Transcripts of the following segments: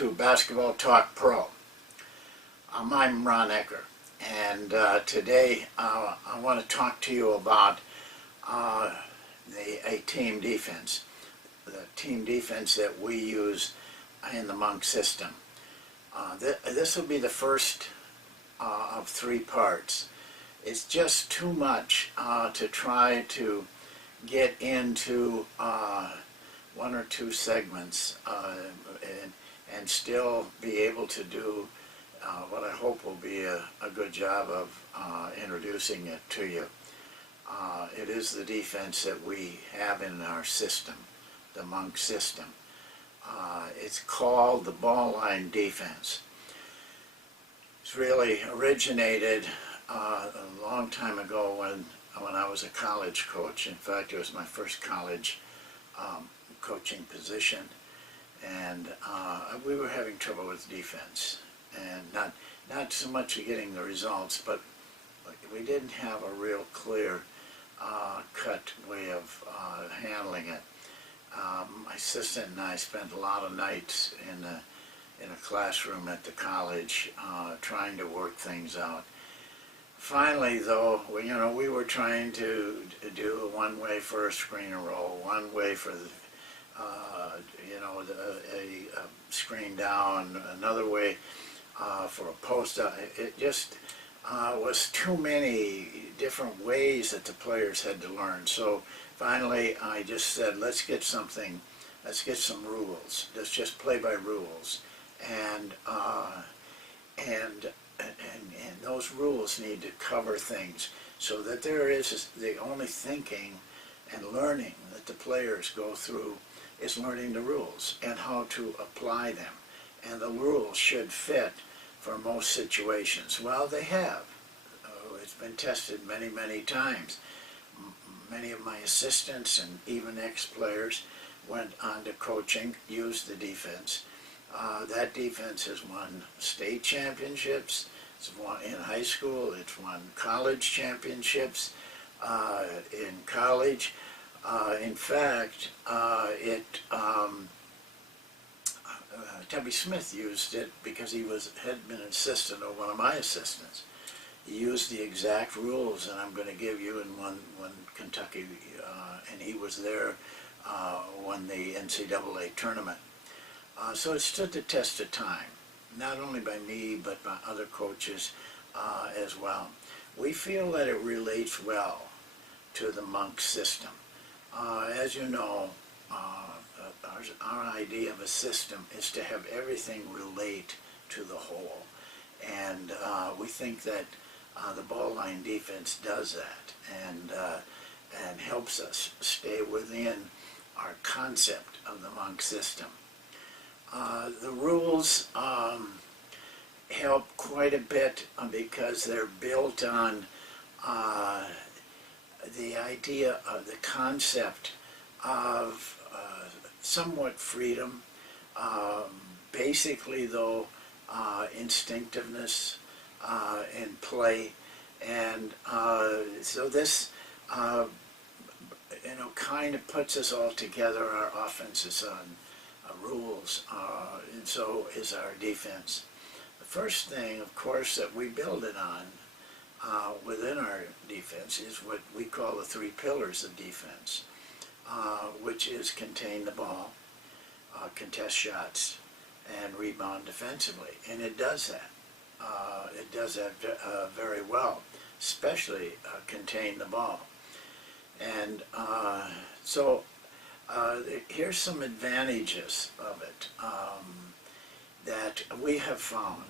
to Basketball Talk Pro. I'm Ron Ekker, and today I want to talk to you about a team defense, the team defense that we use in the Monk system. This will be the first of three parts. It's just too much to try to get into one or two segments and still be able to do what I hope will be a good job of introducing it to you. It is the defense that we have in our system, the Monk system. It's called the ball line defense. It's really originated a long time ago when I was a college coach. In fact, it was my first college coaching position, and we were having trouble with defense, and not so much getting the results, but we didn't have a real clear cut way of handling it. My assistant and I spent a lot of nights in a classroom at the college trying to work things out. Finally, though, we were trying to do a one-way for a screen and roll, one way for the a screen down, another way for a post up. It just was too many different ways that the players had to learn. So finally, I just said, let's get some rules. Let's just play by rules, and those rules need to cover things so that there is the only thinking and learning that the players go through is learning the rules and how to apply them. And the rules should fit for most situations. Well, they have. It's been tested many, many times. Many of my assistants and even ex-players went on to coaching, used the defense. That defense has won state championships. It's won in high school. It's won college championships in college. In fact, Tubby Smith used it because he had been an assistant of one of my assistants. He used the exact rules, and I'm going to give you in one Kentucky, and he was there won the NCAA tournament. So it stood the test of time, not only by me, but by other coaches as well. We feel that it relates well to the Monk system. As you know, our idea of a system is to have everything relate to the whole. And we think that the ball line defense does that and helps us stay within our concept of the Monk system. The rules help quite a bit because they're built on the idea of the concept of somewhat freedom, basically though instinctiveness in play, and so this kind of puts us all together. Our offense is on rules, and so is our defense. The first thing, of course, that we build it on within our defense is what we call the three pillars of defense, which is contain the ball, contest shots, and rebound defensively. And it does that. It does that very well, especially contain the ball. And so here's some advantages of it that we have found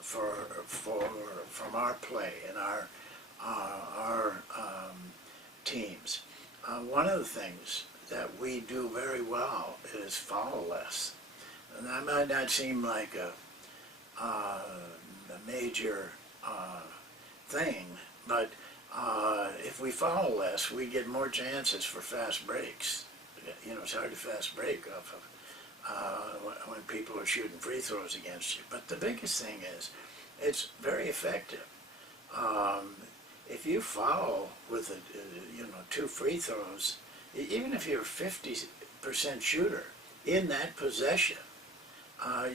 from our play and our teams. One of the things that we do very well is foul less. And that might not seem like a major thing, but if we foul less, we get more chances for fast breaks. It's hard to fast break off of when people are shooting free throws against you. But the biggest thing is, it's very effective. If you foul with two free throws, even if you're a 50% shooter in that possession,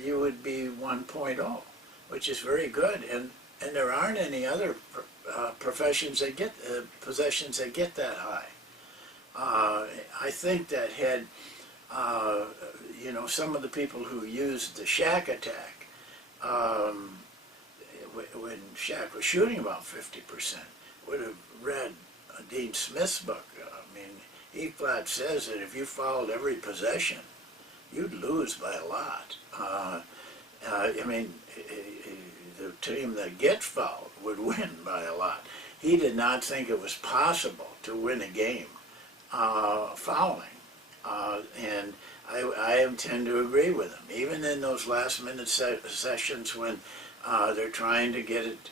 you would be 1.0, which is very good. And there aren't any other professions that get possessions that get that high. I think that had some of the people who used the shack attack, when Shaq was shooting about 50%, would have read Dean Smith's book. I mean, he flat says that if you fouled every possession, you'd lose by a lot. I mean, the team that gets fouled would win by a lot. He did not think it was possible to win a game fouling. And I tend to agree with him. Even in those last minute sessions when they're trying to get it,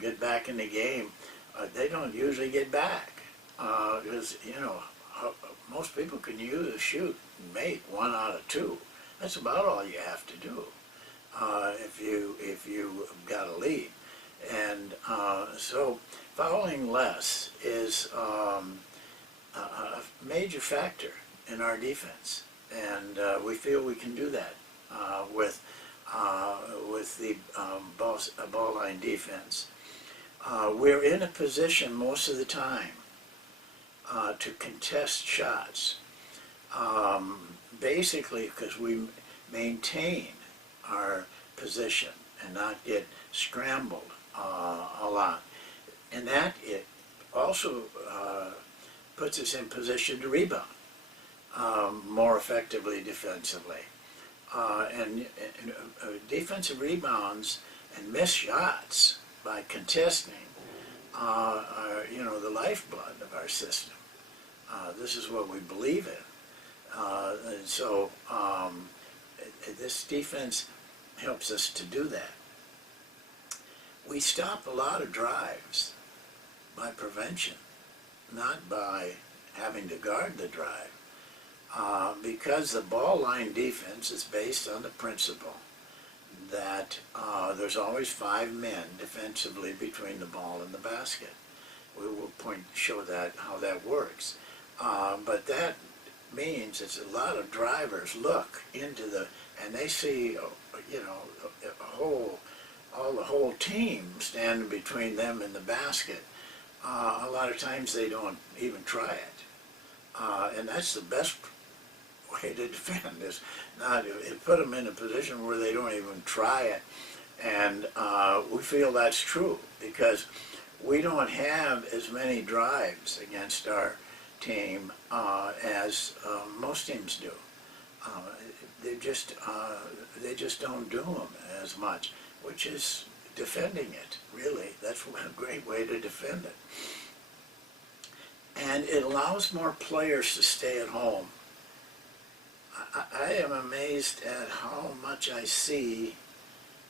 get back in the game, they don't usually get back. Because, most people can shoot and make 1 out of 2. That's about all you have to do if you got a lead. And so fouling less is a major factor in our defense, and we feel we can do that with the ball line defense. We're in a position most of the time to contest shots, basically because we maintain our position and not get scrambled a lot. And that it also puts us in position to rebound more effectively defensively. And defensive rebounds and missed shots by contesting are, the lifeblood of our system. This is what we believe in. And so this defense helps us to do that. We stop a lot of drives by prevention, not by having to guard the drive, because the ball line defense is based on the principle that there's always 5 men defensively between the ball and the basket. We will show that how that works. But that means it's a lot of drivers look into and they see, the whole team standing between them and the basket. A lot of times they don't even try it. And that's the best way to defend, is not put them in a position where they don't even try it. And we feel that's true because we don't have as many drives against our team as most teams do. They just don't do them as much, which is defending it, really. That's a great way to defend it. And it allows more players to stay at home. I am amazed at how much I see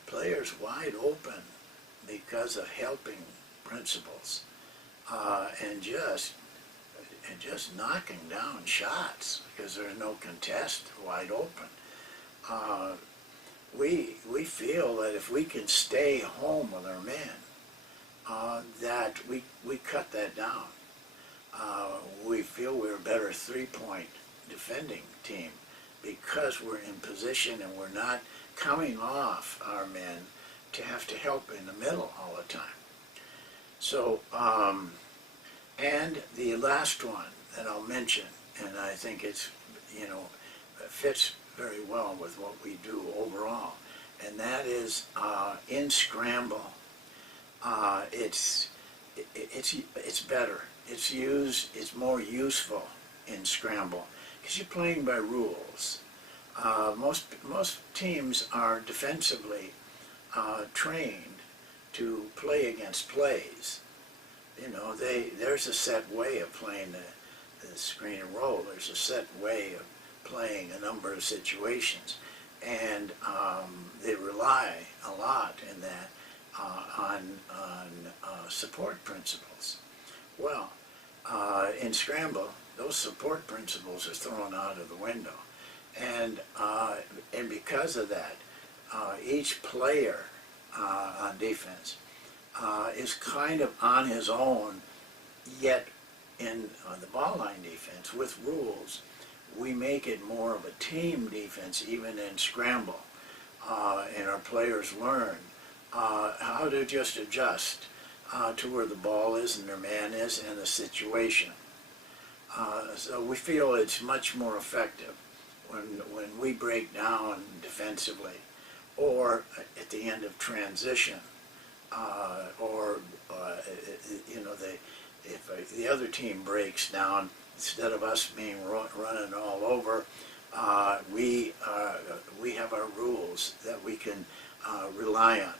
players wide open because of helping principles and just knocking down shots because there's no contest wide open. We feel that if we can stay home with our men, that we cut that down. We feel we're a better 3-point defending team because we're in position and we're not coming off our men to have to help in the middle all the time. So, and the last one that I'll mention, and I think it's, fits very well with what we do overall, and that is in scramble. It's better. It's more useful in scramble because you're playing by rules. Most teams are defensively trained to play against plays. There's a set way of playing the screen and roll. There's a set way of playing a number of situations, and they rely a lot in that on support principles. Well, in scramble, those support principles are thrown out of the window, and because of that, each player on defense is kind of on his own. Yet in the ball line defense with rules, we make it more of a team defense even in scramble. and our players learn how to just adjust to where the ball is and their man is and the situation. So we feel it's much more effective when we break down defensively, or at the end of transition, or if the other team breaks down, instead of us being running all over, we have our rules that we can rely on.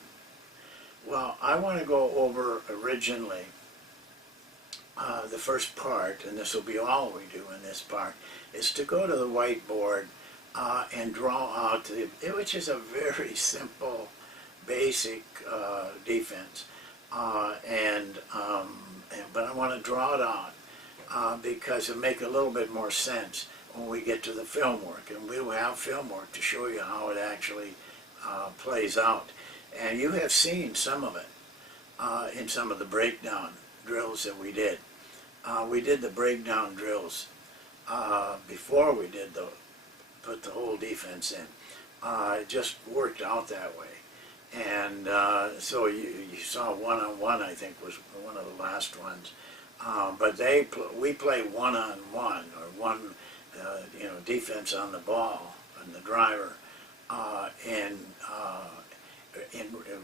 Well, I want to go over originally the first part, and this will be all we do in this part, is to go to the whiteboard and draw out, which is a very simple, basic defense. But I want to draw it out because it'll make a little bit more sense when we get to the film work. And we will have film work to show you how it actually plays out. And you have seen some of it in some of the breakdown drills that we did. We did the breakdown drills before we did put the whole defense in. It just worked out that way. And so you saw one-on-one, I think, was one of the last ones. But we play one-on-one, or one, defense on the ball and the driver, in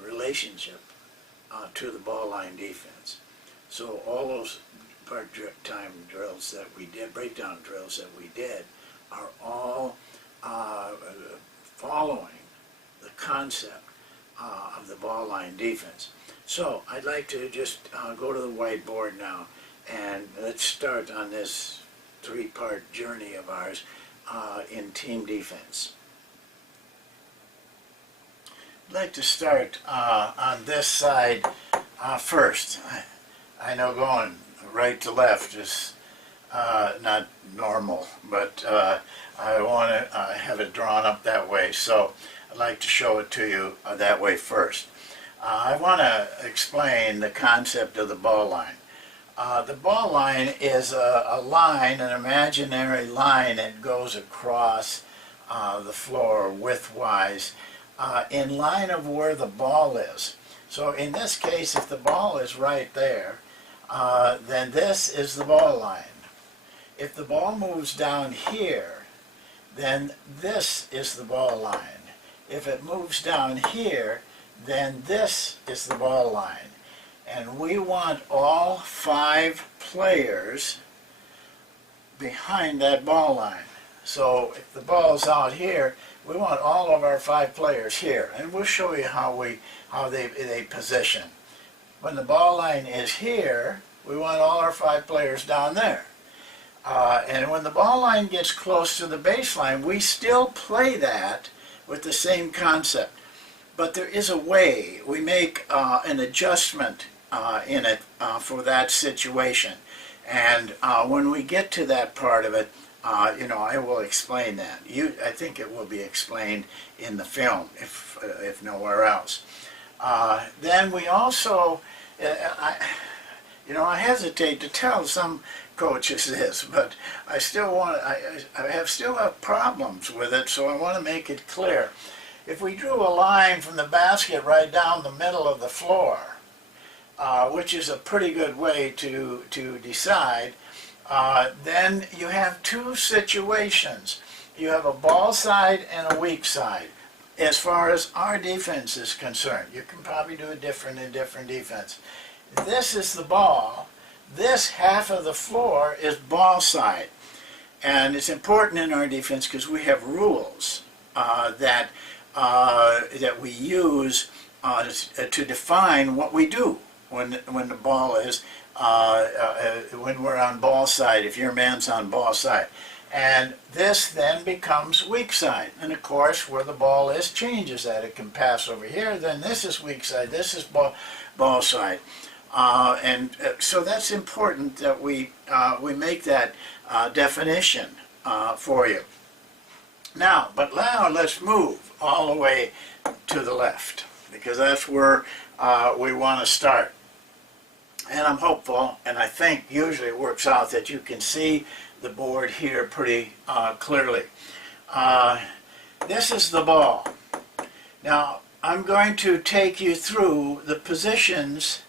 relationship to the ball line defense. So all those part-time drills that we did, breakdown drills that we did, are all following the concept of the ball line defense. So I'd like to just go to the whiteboard now, and let's start on this three-part journey of ours in team defense. I'd like to start on this side first. I know going right to left is not normal, but I want to have it drawn up that way, so I'd like to show it to you that way first. I want to explain the concept of the ball line. The ball line is a line, an imaginary line that goes across the floor widthwise in line of where the ball is. So in this case, if the ball is right there, then this is the ball line. If the ball moves down here, then this is the ball line. If it moves down here, then this is the ball line. And we want all 5 players behind that ball line. So if the ball's out here, we want all of our 5 players here. And we'll show you how they position. When the ball line is here, we want all our 5 players down there. And when the ball line gets close to the baseline, we still play that with the same concept. But there is a way we make an adjustment in it for that situation. And when we get to that part of it, I will explain that. I think it will be explained in the film, if nowhere else. Then we also, I hesitate to tell some coaches this, but I still have problems with it, so I want to make it clear. If we drew a line from the basket right down the middle of the floor, which is a pretty good way to decide, then you have 2 situations. You have a ball side and a weak side. As far as our defense is concerned, you can probably do it different in different defense. This is the ball. This half of the floor is ball side. And it's important in our defense because we have rules that we use to define what we do when the ball is, when we're on ball side, if your man's on ball side. And this then becomes weak side. And of course, where the ball is changes that. It can pass over here, then this is weak side, this is ball side. So that's important that we make that definition for you. Now let's move all the way to the left, because that's where we want to start. And I'm hopeful, and I think usually it works out, that you can see the board here pretty clearly. This is the ball. Now, I'm going to take you through the positions,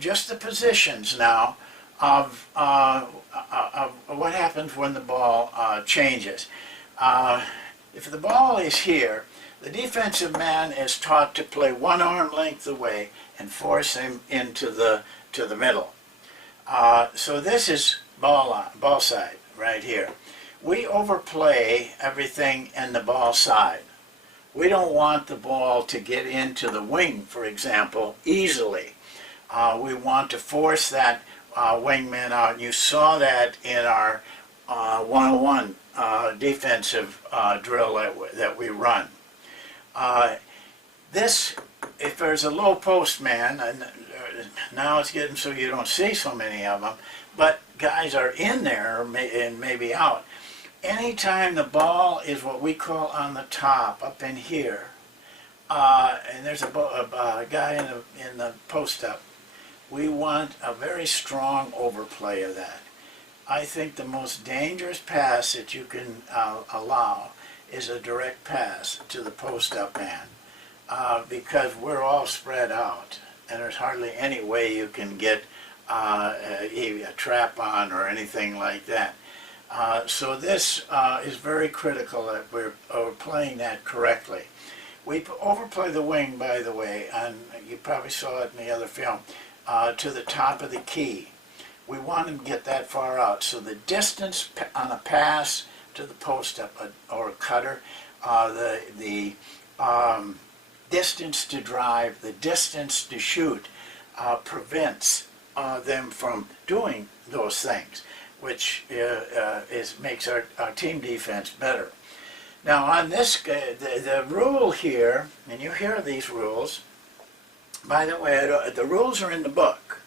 just the positions now, of what happens when the ball changes. If the ball is here, the defensive man is taught to play one arm length away and force him into the middle. So this is ball side right here. We overplay everything in the ball side. We don't want the ball to get into the wing, for example, easily. We want to force that wingman out. And you saw that in our 101 defensive drill that we run. This, if there's a low post man, and now it's getting so you don't see so many of them, but guys are in there and maybe out. Anytime the ball is what we call on the top, up in here, and there's a guy in the post up, we want a very strong overplay of that. I think the most dangerous pass that you can allow is a direct pass to the post-up man, because we're all spread out, and there's hardly any way you can get a trap on or anything like that. So this is very critical that we're playing that correctly. We overplay the wing, by the way, and you probably saw it in the other film, to the top of the key. We want him to get that far out. So the distance on a pass to the post-up or a cutter, the distance to drive, the distance to shoot, prevents them from doing those things, which makes our team defense better. Now on this, the rule here, and you hear these rules, by the way, the rules are in the book.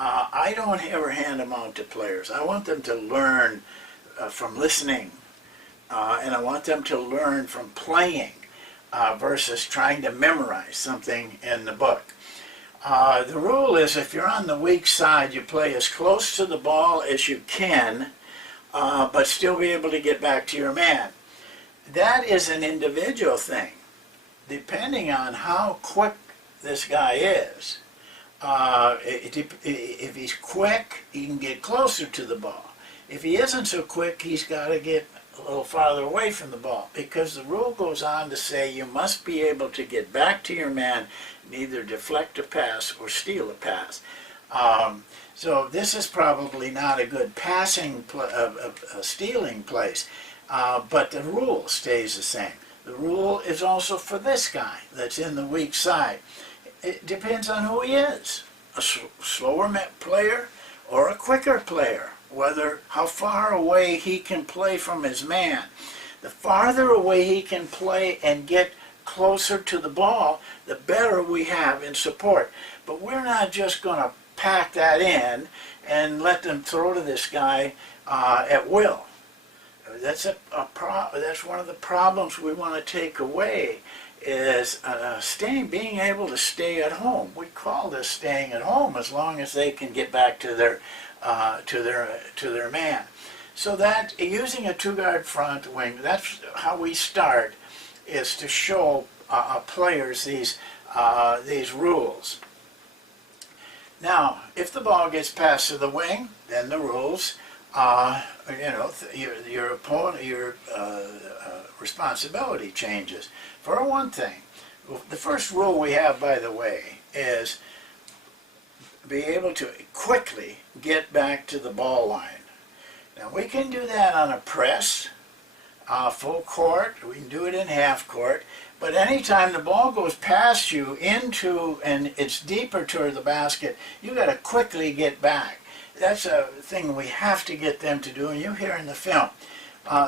I don't ever hand them out to players. I want them to learn from listening, and I want them to learn from playing versus trying to memorize something in the book. The rule is if you're on the weak side, you play as close to the ball as you can, but still be able to get back to your man. That is an individual thing. Depending on how quick this guy is, if he's quick, he can get closer to the ball. If he isn't so quick, he's got to get a little farther away from the ball, because the rule goes on to say you must be able to get back to your man, either deflect a pass or steal a pass. So this is probably not a good passing, stealing place, but the rule stays the same. The rule is also for this guy that's in the weak side. It depends on who he is, a slower player or a quicker player, how far away he can play from his man. The farther away he can play and get closer to the ball, the better we have in support. But we're not just going to pack that in and let them throw to this guy at will. That's one of the problems we want to take away, is being able to stay at home. We call this staying at home, as long as they can get back to their man. So that using a two-guard front wing, that's how we start, is to show players these rules. Now, if the ball gets passed to the wing, then the rules, your opponent, your responsibility changes. For one thing, the first rule we have, by the way, is be able to quickly get back to the ball line. Now we can do that on a press, full court, we can do it in half court, but anytime the ball goes past you into, and it's deeper toward the basket, you got to quickly get back. That's a thing we have to get them to do, and you hear in the film.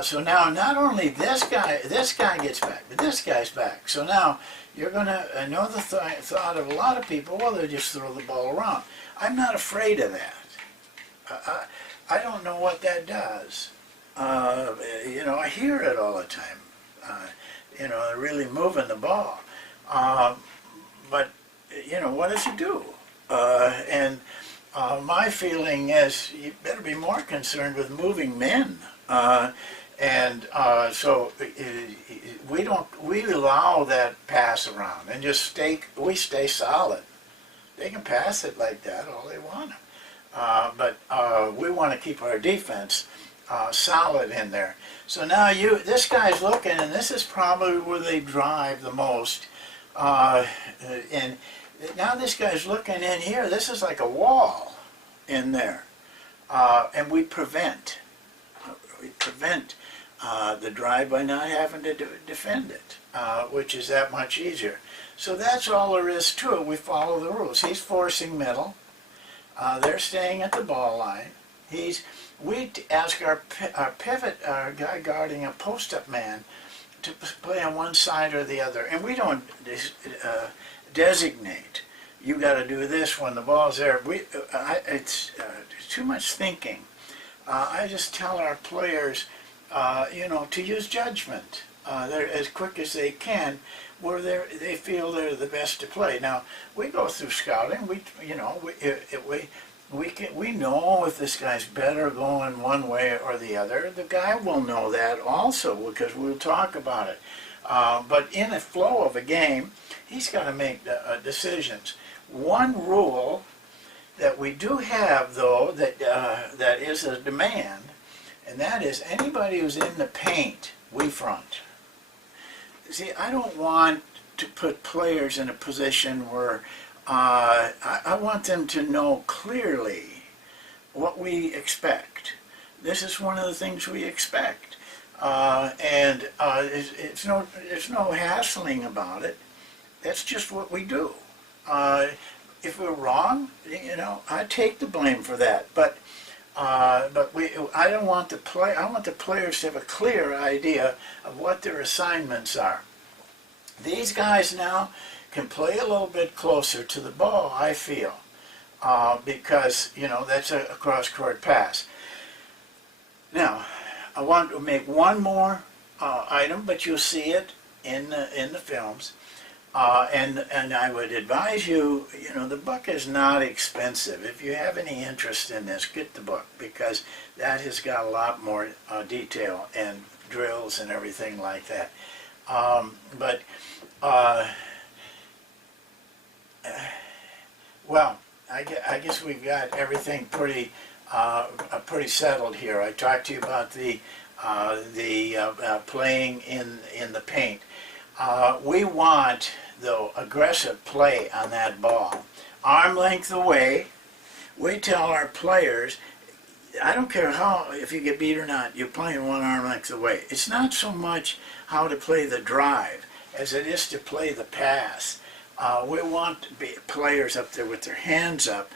So now not only this guy gets back, but this guy's back. So now you're going to, I know the thought of a lot of people, well, they'll just throw the ball around. I'm not afraid of that. I don't know what that does. I hear it all the time. They're really moving the ball. But, what does it do? My feeling is you better be more concerned with moving men. And so we allow that pass around and just we stay solid. They can pass it like that all they want. But we want to keep our defense solid in there. So now this guy's looking, and this is probably where they drive the most. And now this guy's looking in here. This is like a wall in there, and we prevent the drive by not having to defend it, which is that much easier. So that's all there is to it. We follow the rules. He's forcing middle. They're staying at the ball line. We ask our pivot, our guy guarding a post-up man, to play on one side or the other, and we don't designate. You got to do this when the ball's there. It's too much thinking. I just tell our players, to use judgment. They're as quick as they can, where they feel they're the best to play. Now we go through scouting. We know if this guy's better going one way or the other. The guy will know that also because we'll talk about it. But in the flow of a game, he's got to make decisions. One rule that we do have, though, that is a demand, and that is anybody who's in the paint, we front. See, I don't want to put players in a position where I want them to know clearly what we expect. This is one of the things we expect. There's no hassling about it. That's just what we do. If we're wrong, I take the blame for that. But I don't want I want the players to have a clear idea of what their assignments are. These guys now can play a little bit closer to the ball, I feel, because that's a cross-court pass. Now, I want to make one more item, but you'll see it in the films. And I would advise you, the book is not expensive. If you have any interest in this, get the book, because that has got a lot more detail and drills and everything like that. Well, I guess we've got everything pretty settled here. I talked to you about the playing in the paint. We want, though, aggressive play on that ball. Arm length away. We tell our players, I don't care if you get beat or not, you're playing one arm length away. It's not so much how to play the drive as it is to play the pass. We want players up there with their hands up,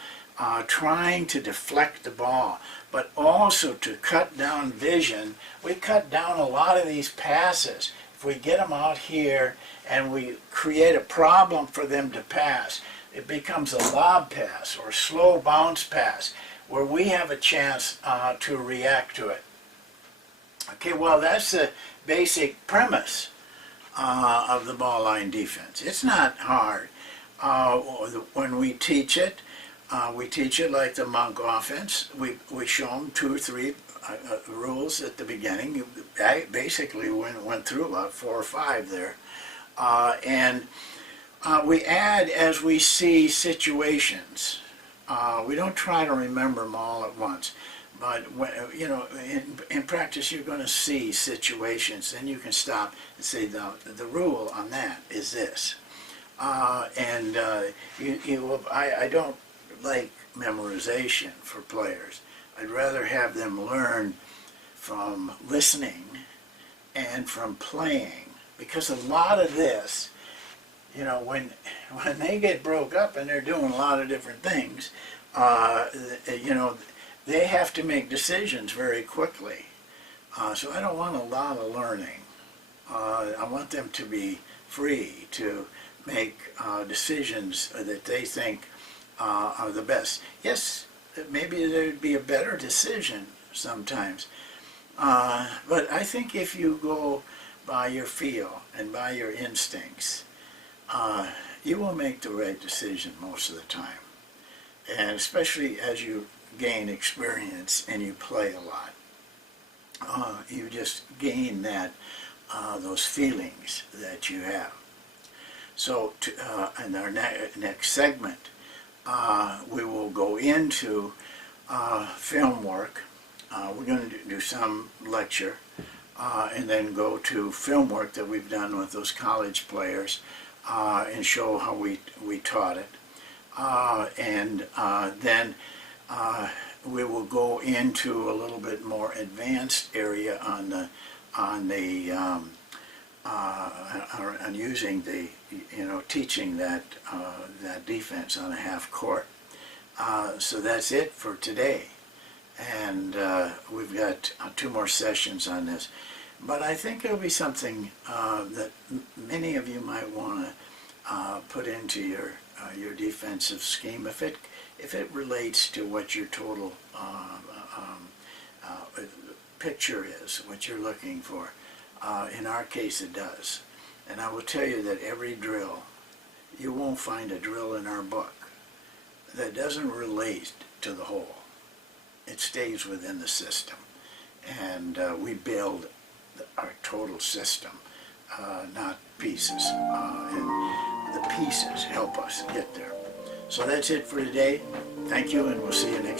trying to deflect the ball, but also to cut down vision. We cut down a lot of these passes. If we get them out here and we create a problem for them to pass, it becomes a lob pass or slow bounce pass where we have a chance to react to it. Okay, well, that's the basic premise of the ball line defense. It's not hard. When we teach it like the Monk offense. We show them 2 or 3 rules at the beginning. I basically went through about 4 or 5 there. We add as we see situations. We don't try to remember them all at once. But in practice, you're going to see situations, and you can stop and say, the rule on that is this. I don't like memorization for players. I'd rather have them learn from listening and from playing, because a lot of this, when they get broke up and they're doing a lot of different things, they have to make decisions very quickly. So I don't want a lot of learning. I want them to be free to make decisions that they think are the best. Yes, maybe there would be a better decision sometimes. But I think if you go by your feel and by your instincts, you will make the right decision most of the time. And especially as you gain experience and you play a lot. you just gain that those feelings that you have. So in our next segment, we will go into film work. We're going to do some lecture and then go to film work that we've done with those college players and show how we taught it. And then we will go into a little bit more advanced area on using the, teaching that defense on a half court. So that's it for today, and we've got 2 more sessions on this. But I think it'll be something that many of you might want to put into your defensive scheme if it relates to what your total picture is, what you're looking for. In our case, it does. And I will tell you that every drill, you won't find a drill in our book that doesn't relate to the whole. It stays within the system. And we build our total system, not pieces. And the pieces help us get there. So that's it for today. Thank you, and we'll see you next time.